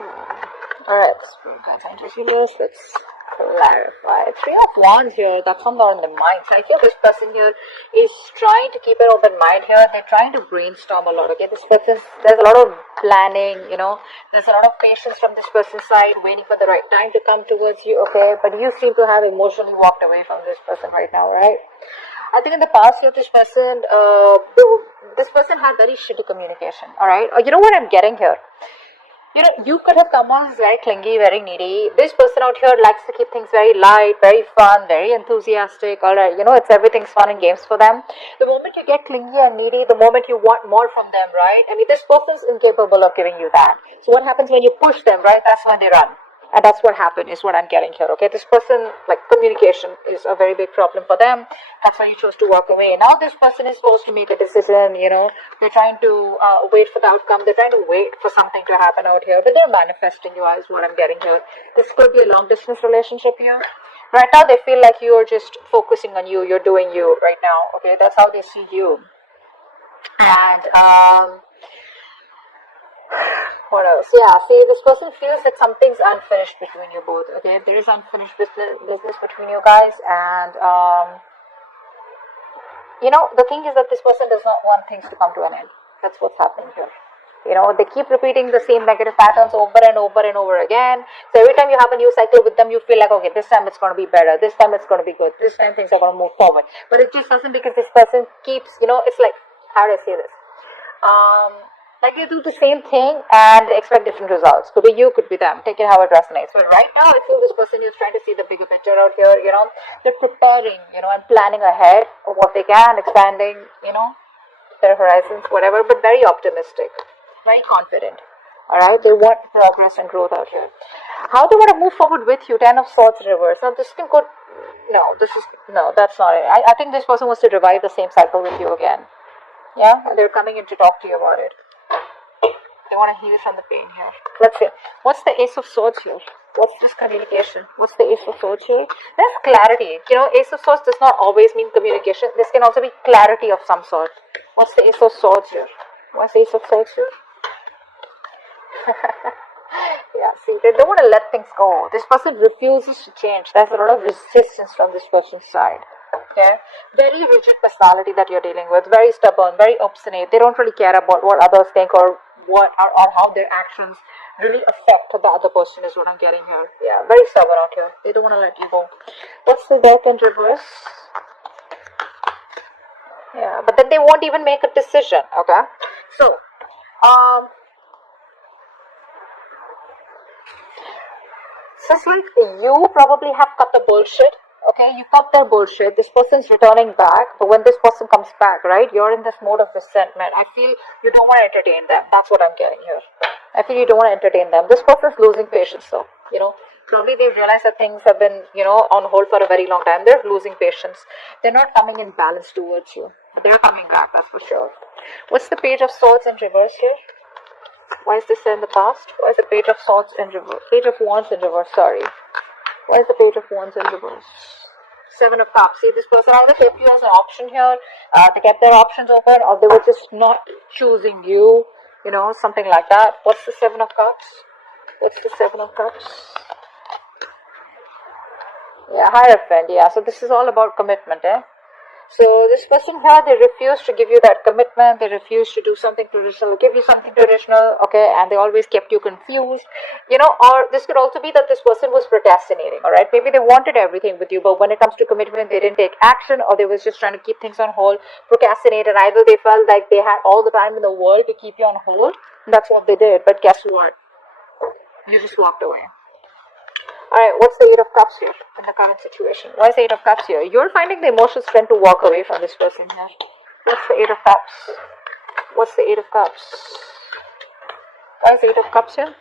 Alright, let's clarify. Three of Wands here, that comes out in the mind. So I feel this person here is trying to keep an open mind here. They're trying to brainstorm a lot, okay? This person, there's a lot of planning, there's a lot of patience from this person's side, waiting for the right time to come towards you, okay? But you seem to have emotionally walked away from this person right now, right? I think in the past year, this person had very shitty communication, alright? You know what I'm getting here? You could have come on as very clingy, very needy. This person out here likes to keep things very light, very fun, very enthusiastic. Alright, it's everything's fun and games for them. The moment you get clingy and needy, the moment you want more from them, right? I mean, this person's incapable of giving you that. So what happens when you push them, right? That's when they run. And that's what happened, is what I'm getting here, okay? This person, communication is a very big problem for them. That's why you chose to walk away. Now this person is supposed to make a decision, They're trying to wait for the outcome. They're trying to wait for something to happen out here. But they're manifesting you, is what I'm getting here. This could be a long-distance relationship here. Right now, they feel like you're just focusing on you. You're doing you right now, okay? That's how they see you. And, what else? Yeah, see, this person feels like something's unfinished between you both, okay? There is unfinished business between you guys, and, the thing is that this person does not want things to come to an end. That's what's happening here. They keep repeating the same negative patterns over and over and over again. So every time you have a new cycle with them, you feel like, okay, this time it's going to be better. This time it's going to be good. This time things are going to move forward. But it just doesn't, because this person keeps, it's like, how do I say this? They do the same thing and they expect different results. Could be you, could be them. Take it how it resonates. But right now, I feel this person is trying to see the bigger picture out here. They're preparing, and planning ahead of what they can, expanding, their horizons, whatever. But very optimistic, very confident. All right, they want progress and growth out here. How they want to move forward with you? 10 of Swords reverse. Now this can go. No, that's not it. I think this person wants to revive the same cycle with you again. Yeah, they're coming in to talk to you about it. They want to heal from the pain here. Let's see. What's the Ace of Swords here? What's this communication? What's the Ace of Swords here? There's clarity. Ace of Swords does not always mean communication. This can also be clarity of some sort. What's the Ace of Swords here? What's the Ace of Swords here? Yeah, see, they don't want to let things go. This person refuses to change. There's a lot of resistance from this person's side. Okay, very rigid personality that you're dealing with. Very stubborn, very obstinate. They don't really care about what others think or how their actions really affect the other person, is what I'm getting here. Yeah, very stubborn out here. They don't want to let you go. What's the Death in reverse? Yeah, but then they won't even make a decision. Okay, so it's like you probably have cut the bullshit. Okay, you cut their bullshit. This person's returning back, but when this person comes back, right, you're in this mode of resentment. I feel you don't want to entertain them. That's what I'm getting here. I feel you don't want to entertain them. This person's losing patience, though. Probably they've realized that things have been, on hold for a very long time. They're losing patience. They're not coming in balance towards you. But they're coming back, that's for sure. What's the Page of Swords in reverse here? Why is this in the past? Why is the Page of Swords in reverse? Page of Wands in reverse, sorry. Why is the Page of Wands in reverse? Seven of Cups. See, this person either kept you as an option here, they kept their options open, or they were just not choosing you, something like that. What's the Seven of Cups? What's the Seven of Cups? Yeah, Hierophant, yeah. So this is all about commitment, eh? So this person here, they refuse to give you that commitment. They refuse to do something traditional, give you something traditional, okay? And they always kept you confused, or this could also be that this person was procrastinating, all right? Maybe they wanted everything with you, but when it comes to commitment, they didn't take action, or they was just trying to keep things on hold, procrastinated. Either they felt like they had all the time in the world to keep you on hold. That's what they did. But guess what? You just walked away. Alright, what's the Eight of Cups here in the current situation? Why is the Eight of Cups here? You're finding the emotional strength to walk away from this person here. What's the Eight of Cups? What's the Eight of Cups? Why is the Eight of Cups here?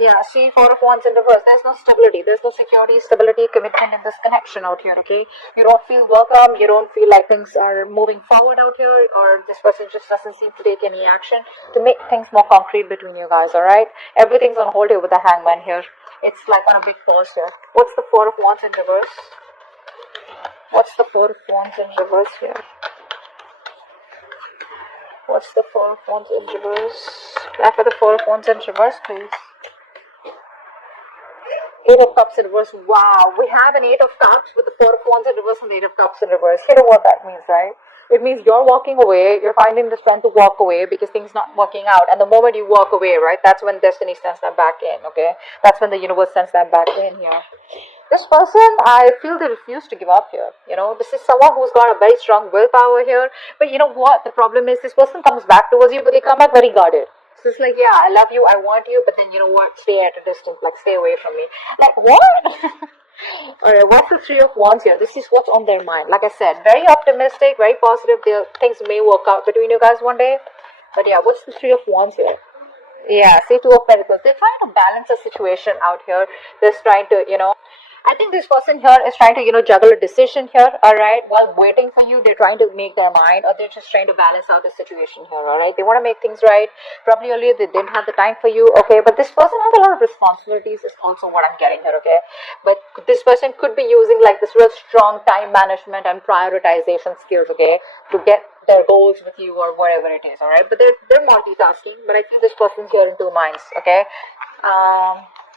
Yeah, see, Four of Wands in reverse. There's no stability. There's no security, stability, commitment in this connection out here, okay? You don't feel welcome. You don't feel like things are moving forward out here, or this person just doesn't seem to take any action to make things more concrete between you guys, alright? Everything's on hold here with the Hangman here. It's like on a big pause here. What's the Four of Wands in reverse? What's the Four of Wands in reverse here? What's the Four of Wands in reverse? Apply for the Four of Wands in reverse, please. Eight of Cups in reverse. Wow, we have an Eight of Cups with the Four of Wands in reverse and the Eight of Cups in reverse. You know what that means, right? It means you're walking away, you're finding the strength to walk away because things not working out. And the moment you walk away, right, that's when destiny sends them back in, okay? That's when the universe sends them back in here. This person, I feel they refuse to give up here. You know, this is someone who's got a very strong willpower here. But you know what? The problem is this person comes back towards you, but they come back very guarded. So it's like, yeah, I love you, I want you, but then you know what? Stay at a distance, like stay away from me. Like, what? Alright, what's the Three of Wands here? This is what's on their mind. Like I said, very optimistic, very positive. Things may work out between you guys one day. But yeah, what's the Three of Wands here? Yeah, say Two of Pentacles. They're trying to balance the situation out here. They're trying to, you know, I think this person here is trying to, you know, juggle a decision here, alright? While waiting for you, they're trying to make their mind, or they're just trying to balance out the situation here, alright? They want to make things right. Probably earlier they didn't have the time for you, okay? But this person has a lot of responsibilities is also what I'm getting here, okay? But this person could be using like this real strong time management and prioritization skills, okay? To get their goals with you or whatever it is, alright? But they're multitasking, but I feel this person's here in two minds, okay?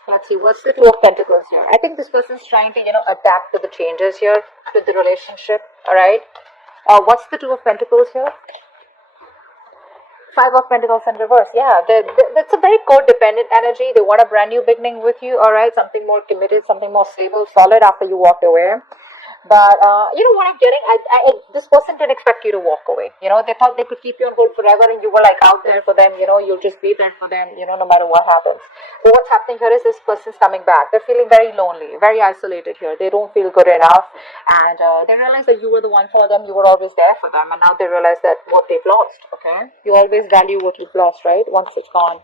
Let's see, what's the Two of Pentacles here? I think this person's trying to, you know, adapt to the changes here, to the relationship, alright? What's the Two of Pentacles here? Five of Pentacles in reverse. Yeah, that's a very codependent energy. They want a brand new beginning with you, alright? Something more committed, something more stable, solid after you walked away. But, you know what I'm getting? This person didn't expect you to walk away. You know, they thought they could keep you on hold forever and you were like out there for them, you know, you'll just be there for them, you know, no matter what happens. But what's happening here is this person's coming back. They're feeling very lonely, very isolated here. They don't feel good enough. And they realize that you were the one for them. You were always there for them. And now they realize that what they've lost, okay? You always value what you've lost, right? Once it's gone.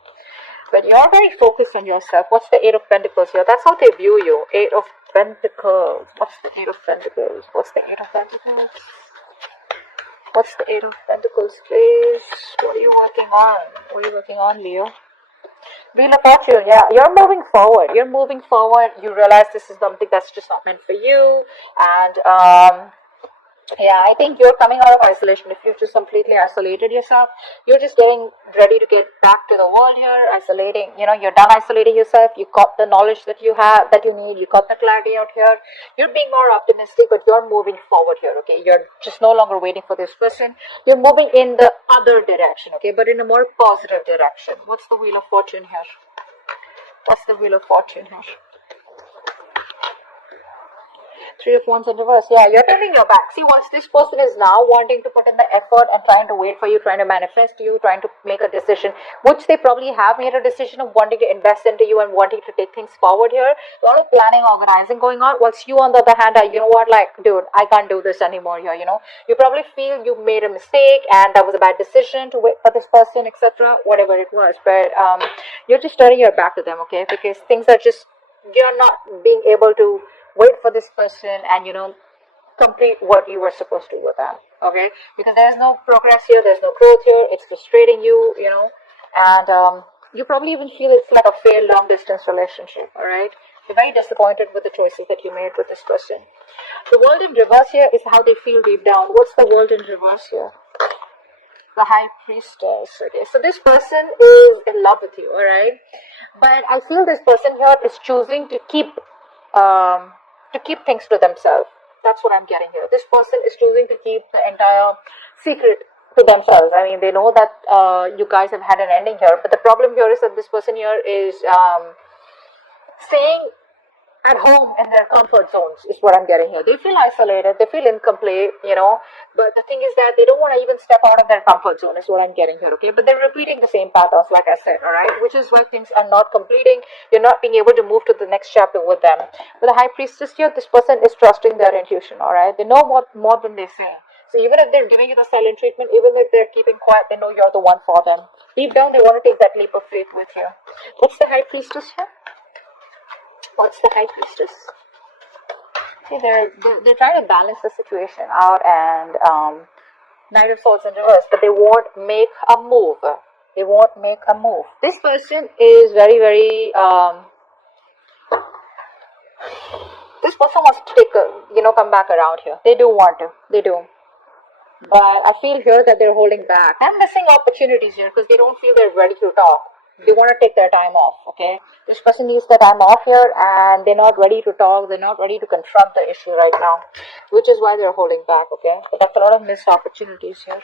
But you're very focused on yourself. What's the Eight of Pentacles here? That's how they view you. Eight of Pentacles. What's the Eight of Pentacles? What's the Eight of Pentacles? What's the Eight of Pentacles, please? What are you working on? What are you working on, Leo? Wheel of Fortune, yeah. You're moving forward. You're moving forward. You realize this is something that's just not meant for you. And, yeah, I think you're coming out of isolation. If you've just completely isolated yourself, you're just getting ready to get back to the world here, isolating, you know, you're done isolating yourself, you got the knowledge that you have, that you need, you got the clarity out here, you're being more optimistic, but you're moving forward here, okay? You're just no longer waiting for this person, you're moving in the other direction, okay? But in a more positive direction. What's the Wheel of Fortune here? What's the Wheel of Fortune here? Three of Wands in reverse. Yeah, you're turning your back. See, once this person is now wanting to put in the effort and trying to wait for you, trying to manifest you, trying to make a decision, which they probably have made a decision of wanting to invest into you and wanting to take things forward here. A lot of planning, organizing going on. Whilst you, on the other hand, are, you know what, like, dude, I can't do this anymore here, you know. You probably feel you made a mistake and that was a bad decision to wait for this person, etc. Whatever it was. But you're just turning your back to them, okay? Because things are just, you're not being able to wait for this person and, you know, complete what you were supposed to with them, okay? Because there's no progress here, there's no growth here, it's frustrating you, you know, and you probably even feel it's like a failed long distance relationship, alright? You're very disappointed with the choices that you made with this person. The World in reverse here is how they feel deep down. What's the World in reverse here? The High Priestess, okay? So this person is in love with you, alright? But I feel this person here is choosing to keep things to themselves. That's what I'm getting here. This person is choosing to keep the entire secret to themselves. I mean, they know that you guys have had an ending here, but the problem here is that this person here is staying at home in their comfort zones is what I'm getting here. They feel isolated, they feel incomplete, you know, but the thing is that they don't want to even step out of their comfort zone is what I'm getting here, okay? But they're repeating the same patterns, like I said, alright? Which is why things are not completing. You're not being able to move to the next chapter with them. With the High Priestess here, this person is trusting their intuition, alright? They know more than they say. So even if they're giving you the silent treatment, even if they're keeping quiet, they know you're the one for them. Deep down, they want to take that leap of faith with you. What's the High Priestess here? What's the High Priestess? See, they're trying to balance the situation out, and Knight of Swords in reverse, but they won't make a move. They won't make a move. This person is very, very this person wants to take a, you know, come back around here. They do want to. They do. But I feel here that they're holding back. I'm missing opportunities here because they don't feel they're ready to talk. They want to take their time off, okay? This person needs their time off here and they're not ready to talk. They're not ready to confront the issue right now, which is why they're holding back, okay? But that's a lot of missed opportunities here.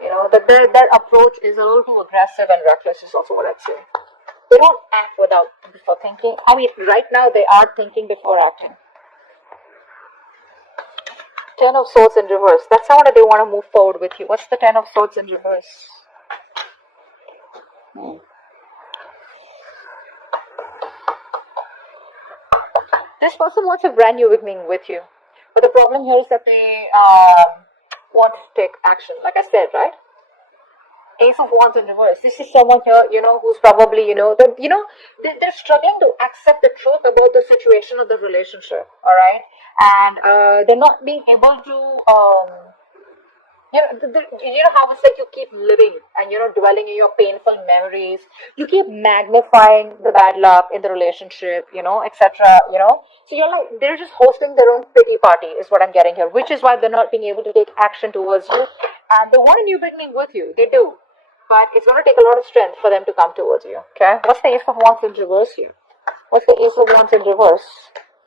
You know, that their approach is a little too aggressive and reckless is also what I'd say. They don't act before thinking. I mean, right now they are thinking before acting. Ten of Swords in reverse. That's how they want to move forward with you. What's the Ten of Swords in reverse? This person wants a brand new beginning with you. But the problem here is that they want to take action. Like I said, right? Ace of Wands in reverse. This is someone here, who's probably, they're struggling to accept the truth about the situation of the relationship, all right? And they're not being able to, how it's like you keep living and, dwelling in your painful memories. You keep magnifying the bad luck in the relationship, etc. So you're like, they're just hosting their own pity party is what I'm getting here, which is why they're not being able to take action towards you. And they want a new beginning with you. They do. But it's going to take a lot of strength for them to come towards you. Okay? What's the Ace of Wands in reverse here? What's the Ace of Wands in reverse?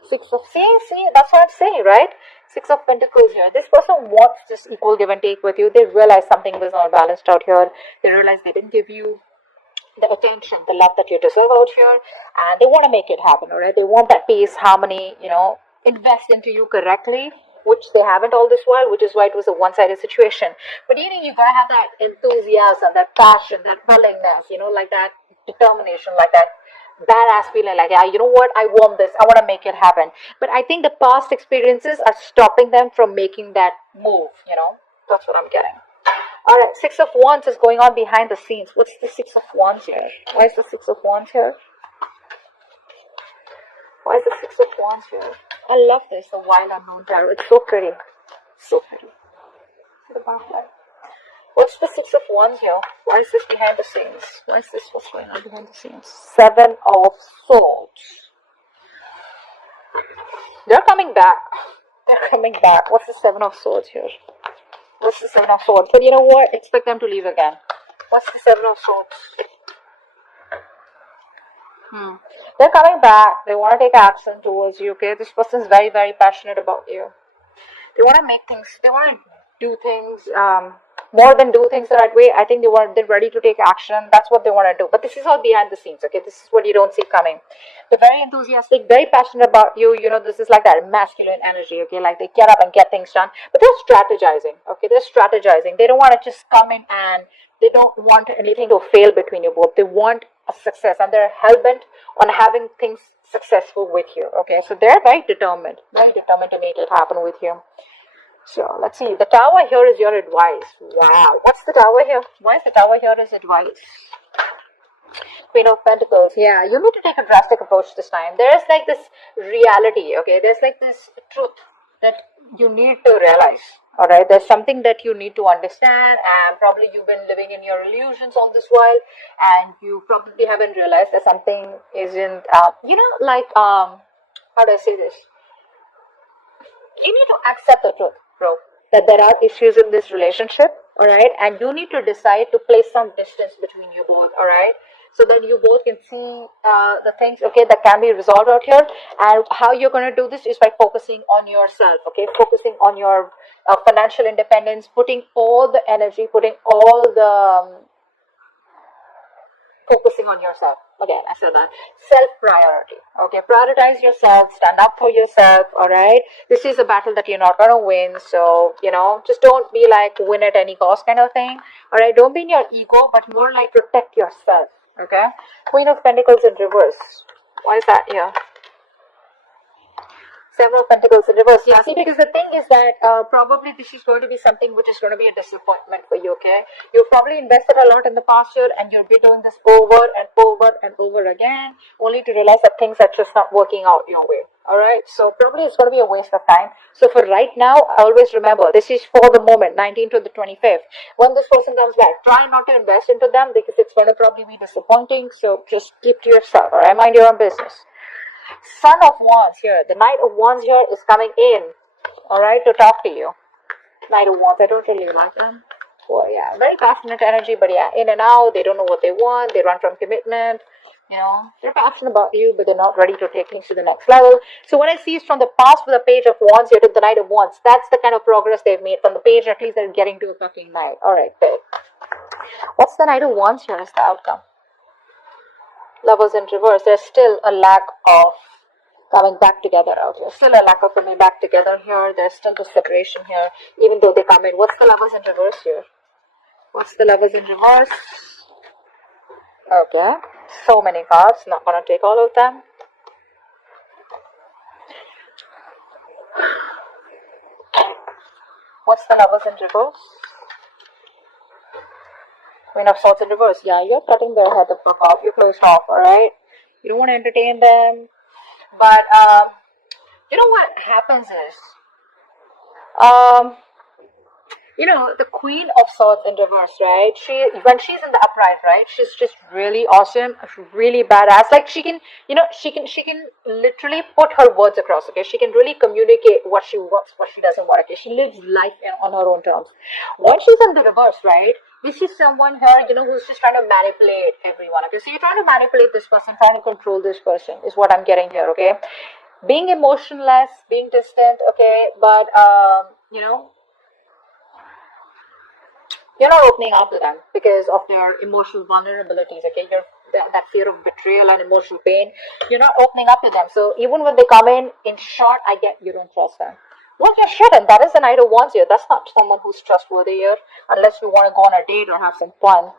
See, that's what I'm saying, right? Six of Pentacles here. This person wants this equal give and take with you. They realize something was not balanced out here. They realize they didn't give you the attention, the love that you deserve out here. And they want to make it happen, alright? They want that peace, harmony, invest into you correctly, which they haven't all this while, which is why it was a one-sided situation. But you gotta have that enthusiasm, that passion, that willingness, like that determination, like that badass feeling, like, yeah, you know what, I want this, I want to make it happen. But I think the past experiences are stopping them from making that move, that's what I'm getting. Alright, Six of Wands is going on behind the scenes. What's the Six of Wands here? Why is the Six of Wands here? Why is the Six of Wands here? I love this, the Wild Unknown Tarot. It's so pretty. So pretty. The butterfly. What's the Six of Wands here? Why is this behind the scenes? What's going on behind the scenes? Seven of Swords. They're coming back. They're coming back. What's the Seven of Swords here? What's the Seven of Swords? But you know what? Expect them to leave again. What's the Seven of Swords? They're coming back. They want to take action towards you, okay? This person is very, very passionate about you. They want to make things, they want to do things, more than do things the right way. I think they're ready to take action. That's what they want to do. But this is all behind the scenes, okay? This is what you don't see coming. They're very enthusiastic, very passionate about you. This is like that masculine energy, okay? Like they get up and get things done. But they're strategizing, okay? They're strategizing. They don't want to just come in and they don't want anything to fail between you both. They want a success and they're hell-bent on having things successful with you, okay? So they're very determined to make it happen with you. So let's see. The Tower here is your advice. Wow. What's the Tower here? Why is the Tower here as advice? Queen of Pentacles. Yeah, you need to take a drastic approach this time. There's like this reality, okay? There's like this truth that you need to realize. Alright, there's something that you need to understand, and probably you've been living in your illusions all this while, and you probably haven't realized that something isn't, how do I say this? You need to accept the truth, bro, that there are issues in this relationship, alright, and you need to decide to place some distance between you both, alright, so that you both can see the things, okay, that can be resolved out here. And how you're going to do this is by focusing on yourself, okay, focusing on your financial independence, putting all the energy, focusing on yourself. Again, I said that. Self-priority. Okay, prioritize yourself, stand up for yourself, alright? This is a battle that you're not going to win, so, just don't be like win at any cost kind of thing, alright? Don't be in your ego, but more like protect yourself, okay? Queen of Pentacles in reverse. Why is that here? Seven of Pentacles in reverse. Yeah, see, because the thing is that probably this is going to be something which is going to be a disappointment for you, okay? You've probably invested a lot in the past year and you'll be doing this over and over and over again, only to realize that things are just not working out your way, alright? So probably it's going to be a waste of time. So for right now, always remember, this is for the moment, 19th to the 25th. When this person comes back, try not to invest into them because it's going to probably be disappointing. So just keep to yourself, alright? Mind your own business. Son of Wands here. The Knight of Wands here is coming in, alright, to talk to you. Knight of Wands, I don't really like them. Well, yeah, very passionate energy, but yeah, in and out, they don't know what they want, they run from commitment. You know, they're passionate about you, but they're not ready to take things to the next level. So when I see from the past with the Page of Wands here to the Knight of Wands, that's the kind of progress they've made. From the page, at least they're getting to a fucking Knight. Alright, good. What's the Knight of Wands here is the outcome? Lovers in reverse. There's still a lack of coming back together out here. Still a lack of coming back together here. There's still the separation here, even though they come in. What's the Lovers in reverse here? What's the Lovers in reverse? Okay. So many cards. Not gonna take all of them. What's the Lovers in reverse? Queen of Swords in reverse. Yeah, you're cutting their head the fuck off. You're closed off, alright? You don't want to entertain them. But, you know what happens is, you know, the Queen of Swords in reverse, right? When she's in the upright, right? She's just really awesome, really badass. Like she can, you know, she can literally put her words across. Okay, she can really communicate what she wants, what she doesn't want. Okay, she lives life on her own terms. When she's in the reverse, right? This is someone here, you know, who's just trying to manipulate everyone. Okay, so you're trying to manipulate this person, trying to control this person, is what I'm getting here. Okay, being emotionless, being distant. Okay, but you know, you're not opening up to them because of their emotional vulnerabilities. Okay, that fear of betrayal and emotional pain. You're not opening up to them. So even when they come in short, I get you don't trust them. Well, you shouldn't. That is the Knight of Wands here. That's not someone who's trustworthy here, unless you want to go on a date or have some fun.